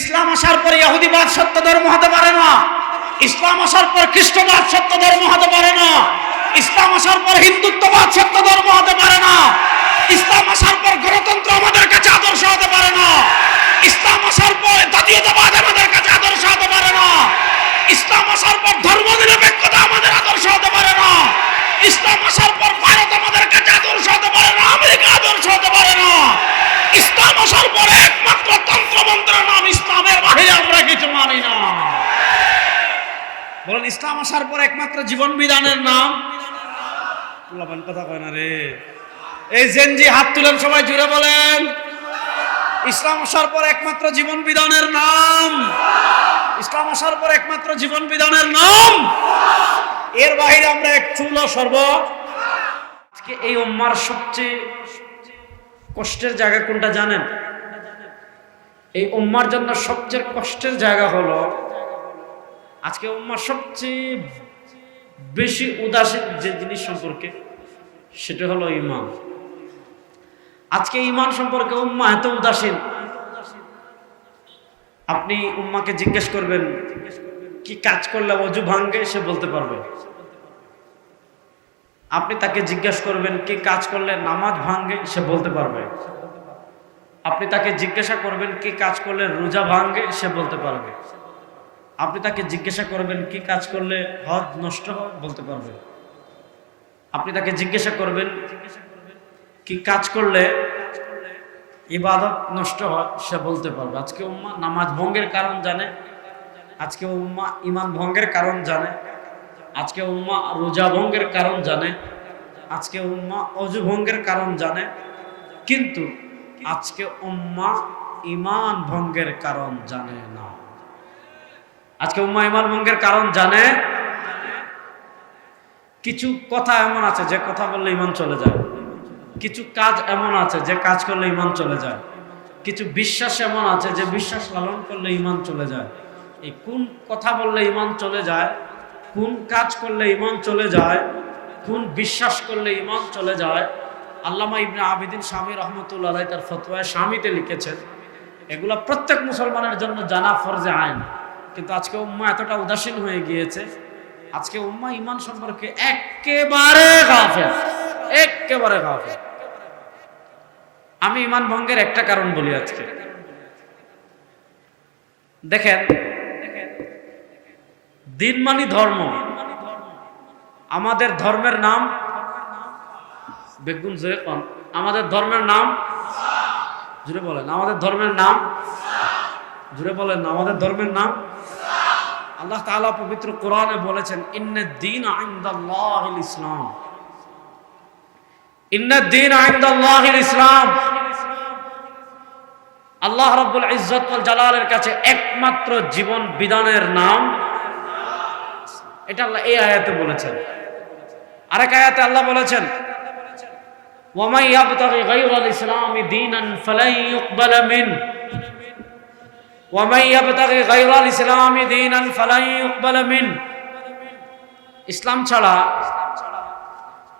ইসলাম আসার পর ইহুদিবাদ সত্য ধর্ম হতে পারে না, ইসলাম আসার পর খ্রিস্টবাদ সত্য ধর্ম হতে পারে না, ইসলাম আসার পর হিন্দুত্ববাদ সত্য ধর্ম হতে পারে না, ইসলাম আসার পর গণতন্ত্র আমাদের কাছে আদর্শ হতে পারে না, ইসলাম আসার পর জাতীয়তাবাদ আমাদের কাছে আদর্শ হতে পারে না, ইসলাম আসার পর ধর্মনিরপেক্ষতা আমাদের আদর্শ হতে পারে না, ইসলাম আসার পর ভারত আমাদের কাছে আদর্শ হতে পারে না, আমেরিকা আদর্শ হতে পারে না। ইসলাম আসার পর একমাত্র তন্ত্রমন্ত্রের নাম ইসলামের বাহিরে আমরা কিছু মানি না। বলেন ইসলাম আসার পর একমাত্র জীবন বিধানের নাম কথা কয় না রে। এই জেনজি হাত তুলেন সবাই জুড়ে বলেন ইসলাম আসার পর একমাত্র জীবন বিধানের নাম, ইসলাম আসার পর একমাত্র জীবন বিধানের নাম, এর বাইরে আমরা এক চুল সর্ব। আজকে এই উম্মার সবচেয়ে কষ্টের জায়গা কোনটা জানেন? এই উম্মার জন্য সবচেয়ে কষ্টের জায়গা হলো আজকে উম্মার সবচেয়ে বেশি উদাসীন যে জিনিস সম্পর্কে, সেটা হলো ঈমান। আজকে ঈমান সম্পর্কে উম্মাহ এত উদাসীন, আপনি উম্মাকে জিজ্ঞেস করবেন কি কাজ করলে ওযু ভাঙে, সে বলতে পারবে। আপনি তাকে জিজ্ঞেস করবেন কি কাজ করলে নামাজ ভাঙে, সে বলতে পারবে। আপনি তাকে জিজ্ঞাসা করবেন কি কাজ করলে রোজা ভাঙে, সে বলতে পারবে। আপনি তাকে জিজ্ঞাসা করবেন কি কাজ করলে হজ নষ্ট হয়, বলতে পারবে। আপনি তাকে জিজ্ঞাসা করবেন কি কাজ করলে ইবাদত নষ্ট হয়, সে বলতে পারবে। আজকে উম্মাহ নামাজ ভঙ্গের কারণ জানে, আজকে উম্মাহ ঈমান ভঙ্গের কারণ জানে, আজকে উম্মাহ রোজা ভঙ্গের কারণ জানে, আজকে উম্মাহ ওযু ভঙ্গের কারণ জানে, কিন্তু আজকে উম্মাহ ঈমান ভঙ্গের কারণ জানে না। আজকে উম্মাহ ঈমান ভঙ্গের কারণ জানে। কিছু কথা এমন আছে যে কথা বললে ঈমান চলে যায়, কিছু কাজ এমন আছে যে কাজ করলে ঈমান চলে যায়, কিছু বিশ্বাস এমন আছে যে বিশ্বাস লালন করলে ঈমান চলে যায়। এই কোন কথা বললে ঈমান চলে যায়, কোন কাজ করলে ঈমান চলে যায়, কোন বিশ্বাস করলে ঈমান চলে যায়, আল্লামা ইবনে আবিদিন শামী রহমতুল্লাহ আলাইহি তার ফতোয়ায়ে শামীতে লিখেছেন। এগুলা প্রত্যেক মুসলমানের জন্য জানা ফরজে আইন। কিন্তু আজকে উম্মাহ এতটা উদাসীন হয়ে গিয়েছে, আজকে উম্মাহ ঈমান সম্পর্কে একেবারে গাফেল, একেবারে গাফেল। আমি ঈমান ভঙ্গের একটা কারণ বলি আজকে। দেখেন, দিন মানি ধর্ম, আমাদের ধর্মের নাম বেগুন জোরে কোন, আমাদের ধর্মের নাম জুড়ে বলেন, আমাদের ধর্মের নাম জুড়ে বলেন, আমাদের ধর্মের নাম। আল্লাহ তাআলা পবিত্র কোরআনে বলেছেন ইন্নাদ-দীন ইনদাল্লাহিল ইসলাম, ইন্নাদ-দীন ইনদাল্লাহিল ইসলাম। আল্লাহ রাব্বুল ইজ্জত ওয়াল জালালের কাছে একমাত্র জীবন বিধানের নাম, এটা আল্লাহ এই আয়াতে বলেছেন। আরেক আয়াতে আল্লাহ বলেছেন ওয়া মান ইয়াবতাগি গায়রাল ইসলামি দীনান ফালান ইউকবালা মিনহু ওয়া মান ইয়াবতাগি গায়রাল ইসলামি দীনান ফালান ইউকবালা মিনহু। ইসলাম ছাড়া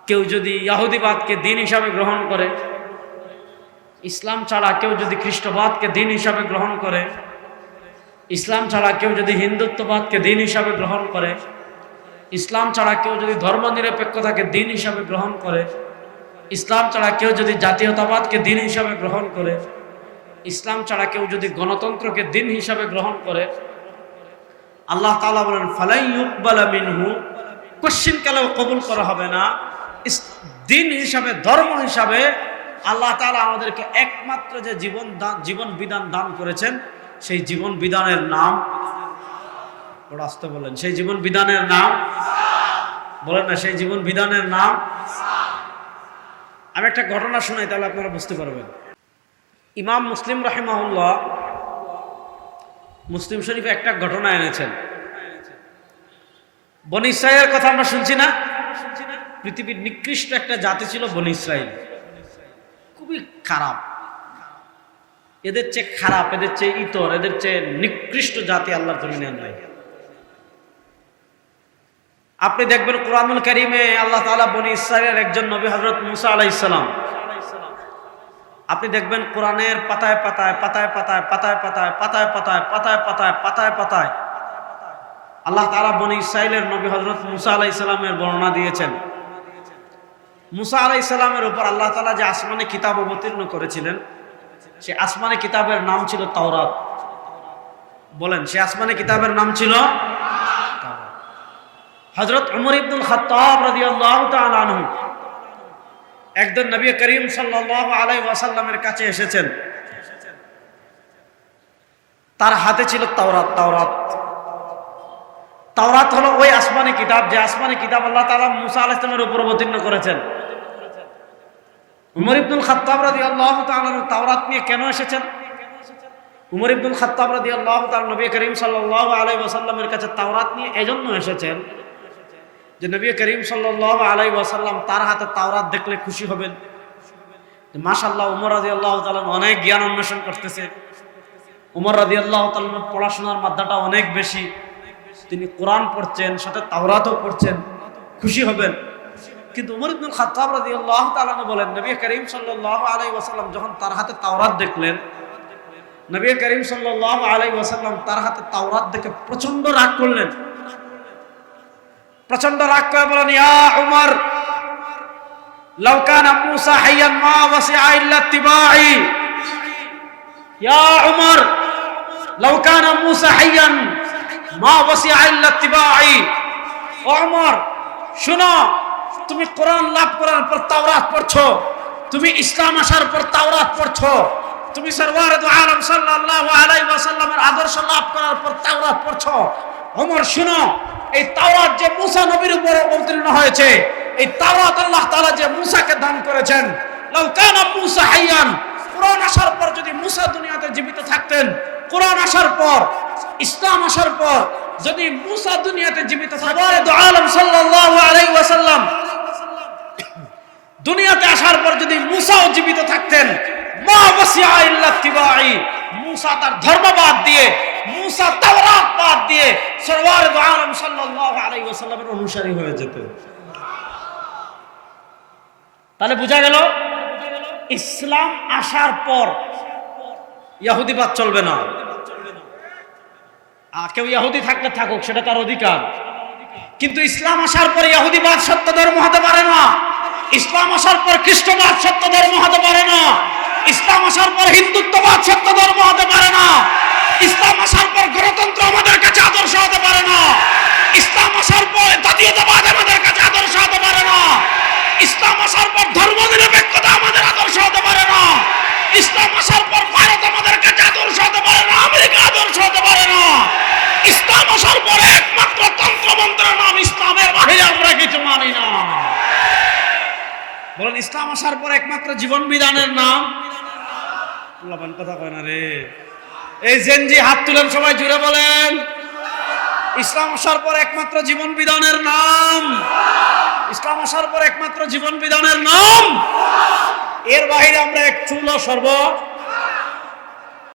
কেউ যদি ইহুদিবাদকে দ্বীন হিসাবে গ্রহণ করে, ইসলাম ছাড়া কেউ যদি খ্রিস্টবাদকে দ্বীন হিসাবে গ্রহণ করে, ইসলাম ছাড়া কেউ যদি হিন্দুত্ববাদকে দ্বীন হিসাবে গ্রহণ করে, ইসলাম ছাড়া কেউ যদি ধর্মনিরপেক্ষতাকে দ্বীন হিসাবে গ্রহণ করে, ইসলাম ছাড়া কেউ যদি জাতীয়তাবাদকে দ্বীন হিসাবে গ্রহণ করে, ইসলাম ছাড়া কেউ যদি গণতন্ত্রকে দ্বীন হিসাবে গ্রহণ করে, আল্লাহ তাআলা বলেন ফালাই ইউকবালা মিনহু, কোশ্চিন কালেও কবুল করা হবে না। দ্বীন হিসাবে, ধর্ম হিসাবে আল্লাহ তাআলা আমাদেরকে একমাত্র যে জীবন বিধান দান করেছেন, সেই জীবন বিধানের নাম, বড় আস্তে বলেন, সেই জীবন বিধানের নাম বলেন না, সেই জীবন বিধানের নাম। আমি একটা ঘটনা শোনাই, তাহলে আপনারা বুঝতে পারবেন। ইমাম মুসলিম রাহিমাহুল্লাহ মুসলিম শরীফে একটা ঘটনা এনেছেন। বনী ইসরাইলের কথা আমরা শুনছি না? পৃথিবীর নিকৃষ্ট একটা জাতি ছিল বনী ইসরাইল, খুবই খারাপ, এদের চেয়ে খারাপ, এদের চেয়ে ইতর, এদের চেয়ে নিকৃষ্ট জাতি আল্লাহর জমিনে নাই। আপনি দেখবেন কুরআনুল কারীমে আল্লাহ তাআলা বনী ইসরাইলের একজন নবী হযরত মুসা আলাইহিস সালাম, আপনি দেখবেন কোরআনের পাতায় পাতায় পাতায় পাতায় পাতায় পাতায় পাতায় পাতায় পাতায় পাতায় পাতায় পাতায় আল্লাহ তাআলা বনী ইসরাইলের নবী হযরত মুসা আলাইহিস সালামের বর্ণনা দিয়েছেন। মুসা আলাইহিস সালামের উপর আল্লাহ তাআলা যে আসমানে কিতাব অবতীর্ণ করেছিলেন, সে আসমানে কিতাবের নাম ছিল তাওরাত। বলেন, সে আসমানে কিতাবের নাম ছিল তাওরাত। হযরত ওমর ইবনুল খাত্তাব রাদিয়াল্লাহু তাআলা আনহু একদিন নবী করিম সাল্লাল্লাহু আলাইহি ওয়াসাল্লামের কাছে এসেছেন। তার হাতে ছিল তাওরাত। তাওরাত হলো ওই আসমানি কিতাব, যে আসমানি কিতাব আল্লাহ তাআলা মুসা আলাইহিস সালামের উপর অবতীর্ণ করেছেন। উমর ইবনুল খাত্তাব রাদিয়াল্লাহু তাআলা তাওরাত নিয়ে কেন এসেছেন? উমর ইবনুল খাত্তাব রাদিয়াল্লাহু তাআলা নবী করিম সাল্লাল্লাহু আলাইহি ওয়াসাল্লামের কাছে তাওরাত নিয়ে এজন্য এসেছেন যে নবী করিম সাল্লাল্লাহু আলাইহি ওয়াসাল্লাম তার হাতে তাওরাত দেখলে খুশি হবেন। মাশাআল্লাহ, উমর রাদিয়াল্লাহু তাআলা অনেক জ্ঞান অন্বেষণ করতেছে। উমর রাদিয়াল্লাহু তাআলা পড়াশোনার মাত্রাটা অনেক বেশি, তিনি কোরআন পড়ছেন, সাথে তাওরাতও পড়ছেন, খুশি হবেন। কিন্তু উমর ইবনুল খাত্তাব রাদিয়াল্লাহু তাআলা বলেন, নবী করিম সাল্লাল্লাহু আলাইহি ওয়াসাল্লাম যখন তার হাতে তাওরাত দেখলেন, নবী করিম সাল্লাল্লাহু আলাইহি ওয়াসাল্লাম তার হাতে তাওরাত দেখে প্রচন্ড রাগ করলেন। প্রচন্ড রাগ করে বলেন, ইয়া উমর, লাউ কানা মূসা হাইয়ান মা ওয়াসিআ ইল্লা ইত্তিবাই। ইয়া উমর, লাউ কানা মূসা হাইয়ান মা ওয়াসিআ ইল্লা ইত্তিবাই। ও উমর, শুনো, তুমি কোরআন লাভ করার পর তাওরাত পড়ছো, তুমি ইসলাম আসার পর তাওরাত পড়ছো, তুমি সরওয়ারে দু আলম সাল্লাল্লাহু আলাইহি ওয়াসাল্লামের আদর্শ লাভ করার পর তাওরাত পড়ছো। ওমর, শুনো, এই তাওরাত যে মুসা নবীর উপর অবতীর্ণ হয়েছে, এই তাওরাত আল্লাহ তাআলা যে মুসাকে দান করেছেন, লাউ কানা মুসা হাইয়ান, কোরআন আসার পর যদি মুসা দুনিয়াতে জীবিত থাকতেন, কোরআন আসার পর, ইসলাম আসার পর যদি মুসা দুনিয়াতে জীবিত থাকতেন, দু আলম সাল্লাল্লাহু আলাইহি ওয়াসাল্লাম দুনিয়াতে আসার পর যদি মুসাও জীবিত থাকতেন, মা ওয়াসিআ ইল্লা ইত্তিবাই, মুসা তার ধর্ম বাদ দিয়ে, মুসা তাওরাত বাদ দিয়ে সরওয়ারে দু আলম সাল্লাল্লাহু আলাইহি ওয়াসাল্লামের অনুসারী হয়ে যেত। তাহলে বোঝা গেল, ইসলাম আসার পর ইহুদিবাদ চলবে না। কেউ ইহুদি থাকলে থাকুক, সেটা তার অধিকার, কিন্তু ইসলাম আসার পর ইহুদিবাদ সত্য ধর্ম হতে পারে না। ইসলাম আসার পর খ্রিস্টবাদ সত্য ধর্ম হতে পারে না। ইসলাম আসার পর হিন্দুত্ববাদ সত্য ধর্ম হতে পারে না। ইসলাম আসার পর গণতন্ত্র আমাদের কাছে আদর্শ হতে পারে না। ইসলাম আসার পর জাতীয়তাবাদ আমাদের কাছে আদর্শ হতে পারে না। ইসলাম আসার পর ধর্মনিরপেক্ষতা আমাদের আদর্শ হতে পারে না। ইসলাম আসার পর ভারত আমাদের কাছে আদর্শ হতে পারে না, আমেরিকা আদর্শ হতে পারে না। ইসলাম আসার পর একমাত্র তন্ত্রমন্ত্রের নাম ইসলামের বাহিরে আমরা কিছু মানি না। বলেন, ইসলাম আসার পর একমাত্র জীবন বিধানের নাম, কথা কয় না রে, এই জেনজি হাত তুলেন সবাই জুড়ে বলেন, ইসলাম আসার পর একমাত্র জীবন বিধানের নাম, ইসলাম আসার পর একমাত্র জীবন বিধানের নাম, এর বাইরে আমরা এক চুল সর্ব